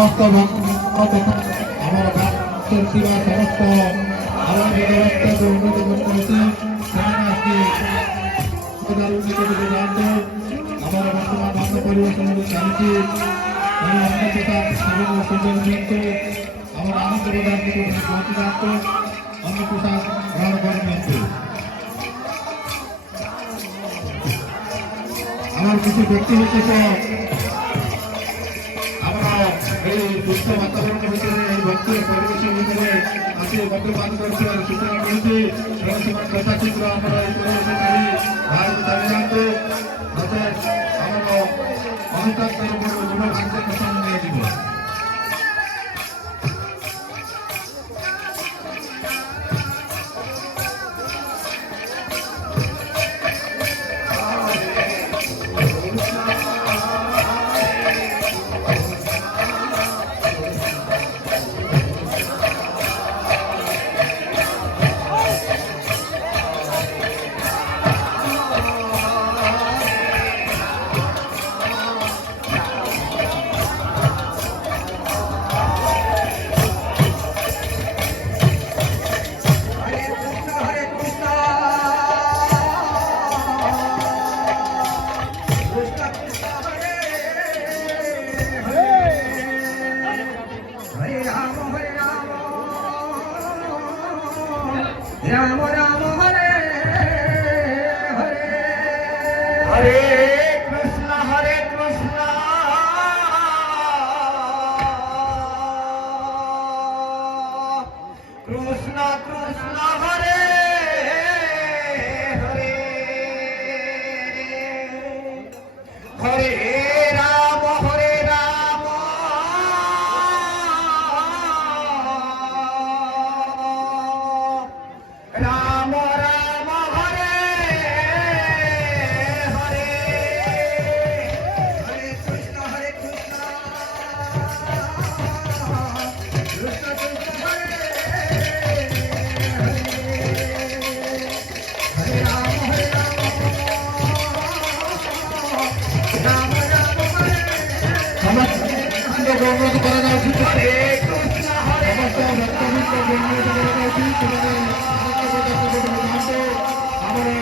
আমার ভক্তের সেবা সমস্ত আমার ব্যবস্থাকে উন্নত করতে হচ্ছে সেখানে আজকে উন্নত করে জানতো আমার বর্তমান বাংলা পরিবেশনের জানিছি আমি অন্নপ্রসাদ বিভিন্ন সুন্দর আমার আনন্দ প্রদান থেকে পৌঁছে জানতো অন্নপ্রসাদ গ্রহণ করে নিচ্ছে আমার কিছু ব্যক্তি হচ্ছে আমরা এই সুস্থ বাতাবরণের ভিতরে এই ভক্তির পরিবেশের ভিতরে আজকে বর্তমান করছেন সূচনা করেছি সমাজ যথাচিত্র আমরা এই পরিবেশে পারি ভাই তাদের জানতে আমরা অনুতাপের উপর যুবকান্তের কথা নিয়ে দিব राम राम हरे हरे हरे कृष्ण कृष्ण कृष्ण हरे हरे हरे राम राम राम हरे हरे हरे कृष्ण कृष्ण कृष्ण हरे हरे राम राम हरे समस्त गौरव करा उचित हरे कृष्ण समस्त भक्तों को गौरव करा उचित আমরা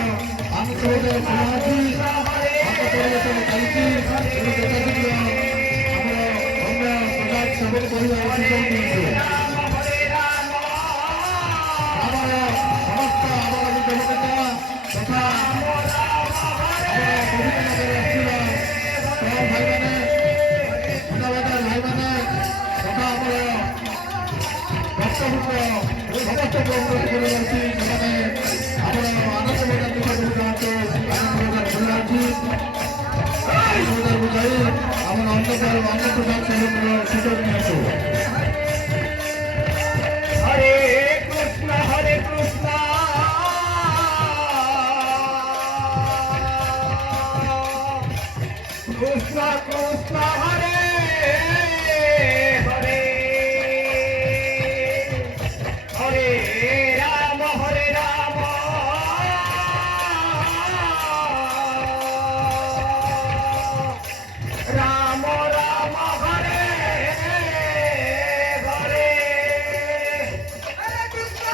আন্তরিক সমাজী আন্তরিক কালকি আমরা আমরা সবাই পরিবার সুযোগ দিয়েছি আমরা সমস্ত আমার দেবতা তথা ভাই মানে তথা আমরা ভক্তবৃন্দ এই সমস্ত গ্রহণ করে যাচ্ছি সেখানে আমরা আনন্দ বাজার বিষয় আনন্দ বাজার আছি আনন্দ বাজার বুঝাই আমরা অন্নপ্রসাদ সুযোগ নিয়েছি हरे कृष्ण कृष्ण कृष्ण हरे हरे हरे राम राम राम हरे हरे हरे कृष्ण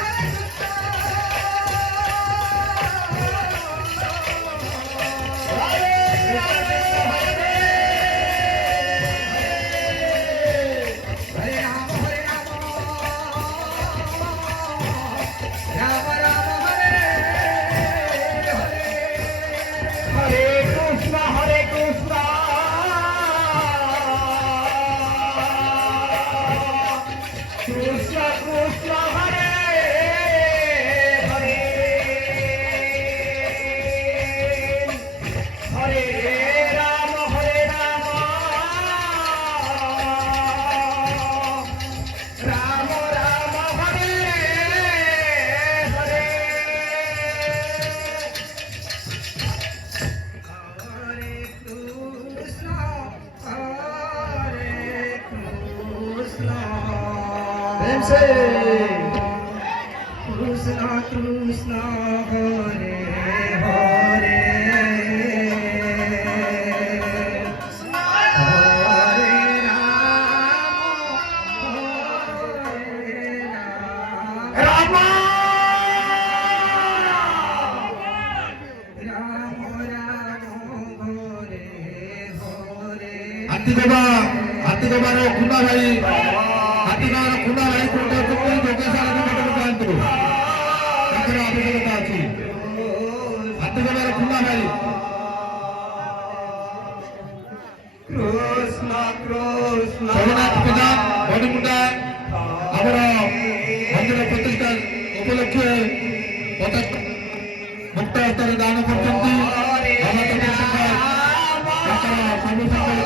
राम राम हरे हरे कृष्ण कृष्ण कृष्ण हरे हरे हरे राम राम राम हरे हरे हरे कृष्ण प्रेम से कृष्ण कृष्ण हरे हरे हरे राम ହାତୀଗୋବାର କୁଣ୍ଡା ଭାଇ ହାତୀଗୋବାର କୁଣ୍ଡା ଭାଇ କୋଉଠି ଅଛନ୍ତି ଯୋଗେଶାଳା ନିକଟକୁ ଯାଆନ୍ତୁ ତାଙ୍କର ଆବଶ୍ୟକତା ଅଛି ହାତୀଗୋବାର କୁଣ୍ଡା ଭାଇ କୃଷ୍ଣ କୃଷ୍ଣ ଜଗନ୍ନାଥ ପ୍ରଧାନ ବଡ଼ିମୁଣ୍ଡା ଆମର ମନ୍ଦିର ପ୍ରତିଷ୍ଠା ଉପଲକ୍ଷେ ମୁକ୍ତ ହସ୍ତରେ ଦାନ କରୁଛନ୍ତି ତାଙ୍କର ସବୁ